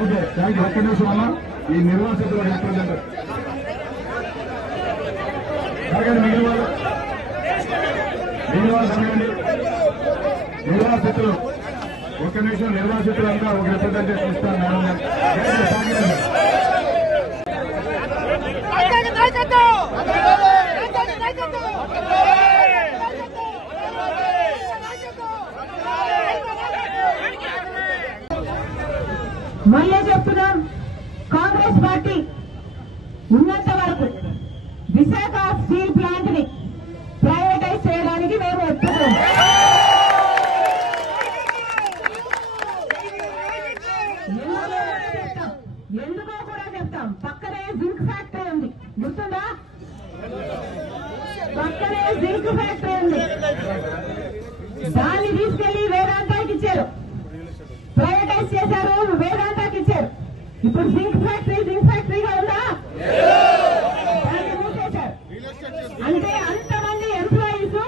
Okay thank you. ఒక్క నిమిషం అన్న ఈ నిర్వాసితులు రిప్రజెంటేటివ్ జరగండి. మిగిలిన వాళ్ళు జరగండి. నిర్వాసితులు ఒక్క నిమిషం. నిర్వాసితులు అంతా ఒక రిప్రజెంటేషన్ ఇస్తాను మేడం గారు. మళ్ళీ చెప్తున్నాం, కాంగ్రెస్ పార్టీ ఉన్నంత వరకు విశాఖ స్టీల్ ప్లాంట్ ని ప్రైవేటైజ్ చేయడానికి మేము ఒప్పుకోం. ఎందుకో కూడా చెప్తాం. పక్కనే జింక్ ఫ్యాక్టరీ ఉంది, గుర్తుందా? పక్కనే జింక్ ఫ్యాక్టరీ ఉంది. దాన్ని తీసుకెళ్లి వేదాంతానికి ఇచ్చారు, ప్రైవేటైజ్ చేశారు, వేదాంతాకి ఇచ్చారు. ఇప్పుడు జింక్ ఫ్యాక్టరీగా ఉందా? దాన్ని మూసేశారు. అంటే అంతమంది ఎంప్లాయీస్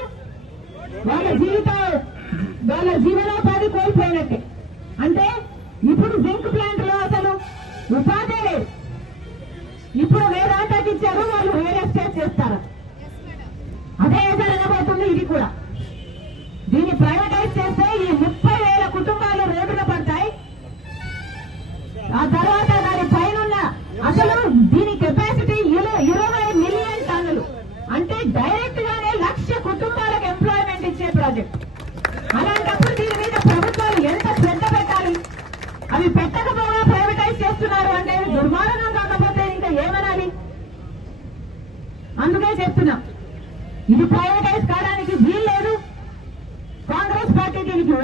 వాళ్ళ జీవనోపాధి కోల్పోయినట్టే. అంటే ఇప్పుడు జింక్ ప్లాంట్ లో అసలు ఉపాధి లేదు. ఇప్పుడు వేదాంతాకి ఇచ్చారు, వాళ్ళు రియల్ ఎస్టేట్ చేస్తారు. అదే జరగబోతుంది ఇది కూడా. దీన్ని ప్రైవేటైజ్ చేస్తే ఈ 30,000 కుటుంబాలు రోడ్డున పడతాయి. ఆ తర్వాత దాని పైన అసలు దీని కెపాసిటీ 20 మిలియన్ టన్నులు. అంటే డైరెక్ట్ గానే 1,00,000 కుటుంబాలకు ఎంప్లాయ్మెంట్ ఇచ్చే ప్రాజెక్ట్. అలాంటప్పుడు దీని మీద ప్రభుత్వాలు ఎంత శ్రద్ధ పెట్టాలి? అవి పెట్టకపోగా ప్రైవేటైజ్ చేస్తున్నారు అంటే దుర్మార్గం కాకపోతే ఇంకా ఏమనాలి? అందుకే చెప్తున్నా, ఇది ప్రైవేటైజ్ కావడానికి వీల్లేదు. కాంగ్రెస్ పార్టీ దీనికి